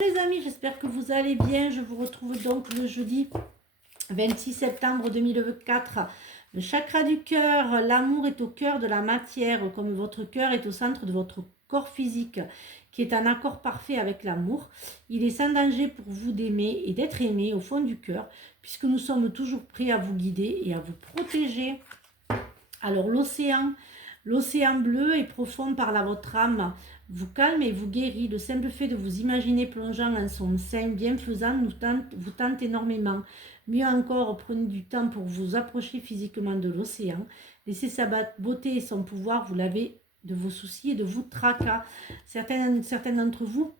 Les amis, j'espère que vous allez bien. Je vous retrouve donc le jeudi 26 septembre 2024. Le chakra du cœur, l'amour est au cœur de la matière, comme votre cœur est au centre de votre corps physique, qui est en accord parfait avec l'amour. Il est sans danger pour vous d'aimer et d'être aimé au fond du cœur, puisque nous sommes toujours prêts à vous guider et à vous protéger. Alors l'océan bleu et profond parle à votre âme, vous calme et vous guérit. Le simple fait de vous imaginer plongeant en son sein bienfaisant vous tente énormément. Mieux encore, prenez du temps pour vous approcher physiquement de l'océan. Laissez sa beauté et son pouvoir vous laver de vos soucis et de vos tracas. Certains d'entre vous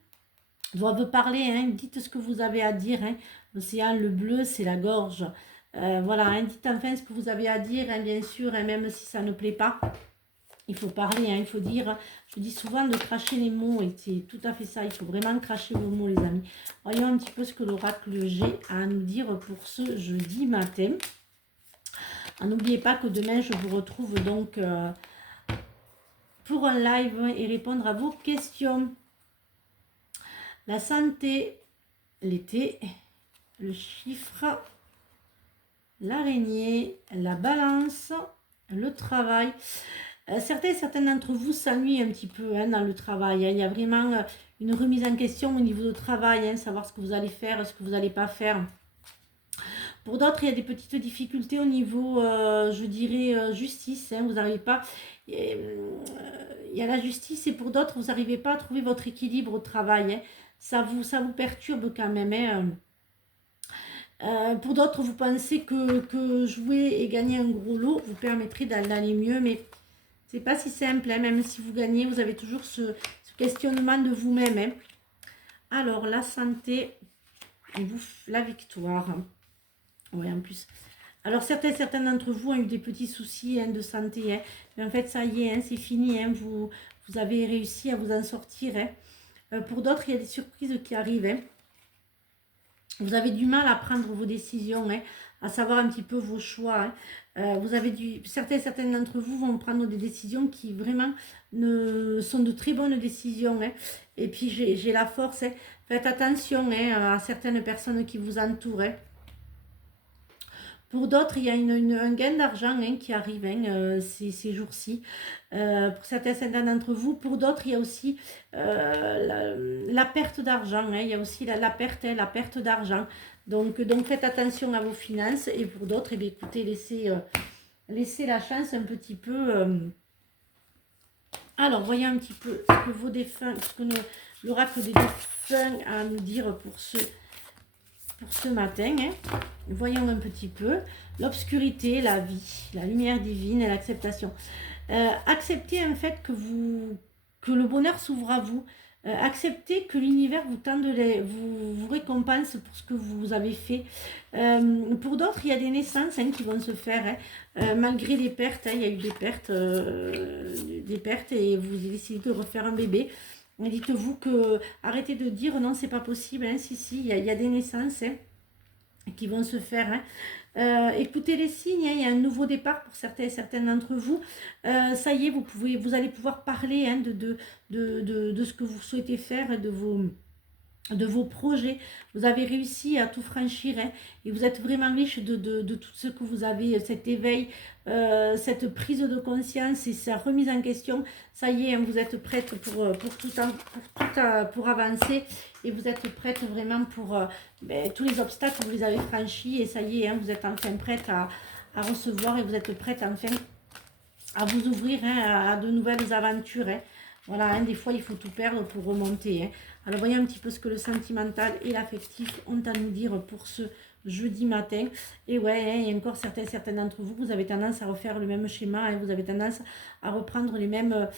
doivent parler, hein. Dites ce que vous avez à dire. Hein. L'océan, le bleu, c'est la gorge. Voilà, hein. Dites enfin ce que vous avez à dire, hein, bien sûr, hein, même si ça ne plaît pas. Il faut parler, hein, il faut dire. Je dis souvent de cracher les mots, et c'est tout à fait ça. Il faut vraiment cracher vos mots, les amis. Voyons un petit peu ce que l'oracle G a à nous dire pour ce jeudi matin. N'oubliez pas que demain, je vous retrouve donc pour un live et répondre à vos questions. La santé, l'été, le chiffre, l'araignée, la balance, le travail. Certains d'entre vous s'ennuient un petit peu, hein, dans le travail. Hein. Il y a vraiment une remise en question au niveau du travail, hein, savoir ce que vous allez faire, ce que vous n'allez pas faire. Pour d'autres, il y a des petites difficultés au niveau, je dirais, justice. Hein, vous n'arrivez pas. Il y a la justice, et pour d'autres, vous n'arrivez pas à trouver votre équilibre au travail. Hein. Ça vous perturbe quand même. Hein. Pour d'autres, vous pensez que jouer et gagner un gros lot vous permettrait d'aller mieux, mais c'est pas si simple. Hein. Même si vous gagnez, vous avez toujours ce questionnement de vous-même. Hein. Alors, la santé, la victoire. Oui, en plus. Alors, certains d'entre vous ont eu des petits soucis, hein, de santé. Hein. Mais en fait, ça y est, hein, c'est fini. Hein. Vous avez réussi à vous en sortir. Hein. Pour d'autres, il y a des surprises qui arrivent. Hein. Vous avez du mal à prendre vos décisions, hein, à savoir un petit peu vos choix. Hein. Certains d'entre vous vont prendre des décisions qui vraiment sont de très bonnes décisions. Hein. Et puis j'ai la force. Hein. Faites attention, hein, à certaines personnes qui vous entourent. Hein. Pour d'autres, il y a un gain d'argent, hein, qui arrive, hein, ces jours-ci. Pour certains d'entre vous. Pour d'autres, il y a aussi la perte d'argent. Hein. Il y a aussi la perte d'argent. Donc, faites attention à vos finances. Et pour d'autres, eh bien, écoutez, laissez la chance un petit peu. Alors, voyons un petit peu ce que vos défunts, ce que l'oracle des défunts a à nous dire pour ce matin. Hein. Voyons un petit peu. L'obscurité, la vie, la lumière divine et l'acceptation. Acceptez en fait que le bonheur s'ouvre à vous. Acceptez que l'univers vous récompense pour ce que vous avez fait. Pour d'autres, il y a des naissances, hein, qui vont se faire, hein. Malgré les pertes. Hein, il y a eu des pertes et vous décidez de refaire un bébé. Dites-vous que arrêtez de dire non, c'est pas possible. Hein. Si, il y a des naissances, hein, qui vont se faire. Hein. Écoutez les signes, hein, il y a un nouveau départ pour certains d'entre vous. Ça y est, vous allez pouvoir parler, hein, de ce que vous souhaitez faire, de vos projets. Vous avez réussi à tout franchir, hein, et vous êtes vraiment riche de tout ce que vous avez, cet éveil, cette prise de conscience et sa remise en question. Ça y est, hein, vous êtes prête pour avancer, et vous êtes prête vraiment pour tous les obstacles, vous les avez franchis, et ça y est, hein, vous êtes enfin prête à recevoir, et vous êtes prête enfin à vous ouvrir, hein, à de nouvelles aventures. Hein. Voilà, hein, des fois il faut tout perdre pour remonter. Hein. Alors voyons un petit peu ce que le sentimental et l'affectif ont à nous dire pour ce jeudi matin. Et ouais, hein, il y a encore certains d'entre vous, vous avez tendance à refaire le même schéma. Hein, vous avez tendance à reprendre les mêmes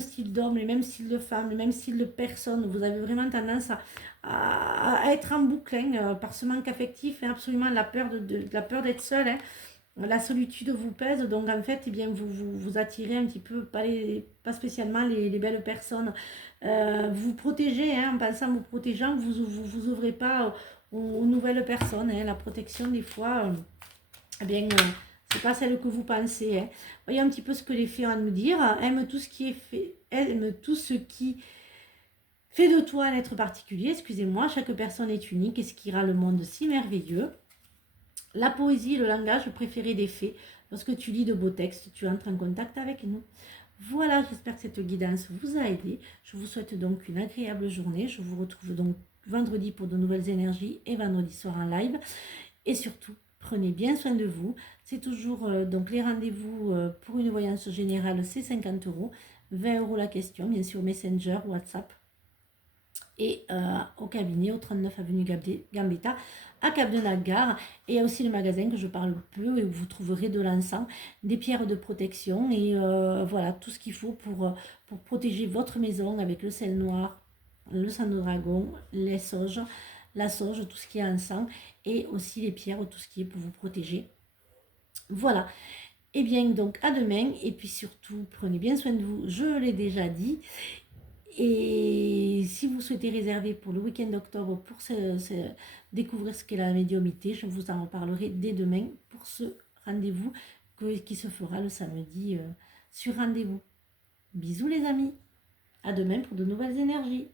styles d'hommes, les mêmes styles de femmes, les mêmes styles de personnes. Vous avez vraiment tendance à être en boucle, hein, par ce manque affectif, hein, absolument la peur d'être seul. Hein. La solitude vous pèse, donc en fait, eh bien, vous attirez un petit peu, pas spécialement les belles personnes. Vous protégez, hein, en pensant vous protégeant, vous ouvrez pas aux nouvelles personnes. Hein. La protection, des fois, eh bien, c'est pas celle que vous pensez. Hein. Voyez un petit peu ce que les fées ont à nous dire. Aime tout ce qui est fait, aime tout ce qui Fais de toi un être particulier, excusez-moi, chaque personne est unique et ce qui rend le monde si merveilleux. La poésie, le langage préféré des fées. Lorsque tu lis de beaux textes, tu entres en contact avec nous. Voilà, j'espère que cette guidance vous a aidé. Je vous souhaite donc une agréable journée. Je vous retrouve donc vendredi pour de nouvelles énergies et vendredi soir en live. Et surtout, prenez bien soin de vous. C'est toujours donc les rendez-vous pour une voyance générale, c'est 50 €. 20 € la question, bien sûr, Messenger, WhatsApp. Et au cabinet, au 39 avenue Gambetta, à Cap-de-Nagar. Et il y a aussi le magasin que je parle peu et où vous trouverez de l'encens, des pierres de protection et voilà, tout ce qu'il faut pour protéger votre maison avec le sel noir, le sang de dragon, les sauges, la sauge, tout ce qui est encens et aussi les pierres, tout ce qui est pour vous protéger. Voilà. Et bien donc à demain et puis surtout prenez bien soin de vous, je l'ai déjà dit. Et si vous souhaitez réserver pour le week-end d'octobre pour découvrir ce qu'est la médiumnité, je vous en reparlerai dès demain pour ce rendez-vous qui se fera le samedi sur rendez-vous. Bisous les amis, à demain pour de nouvelles énergies.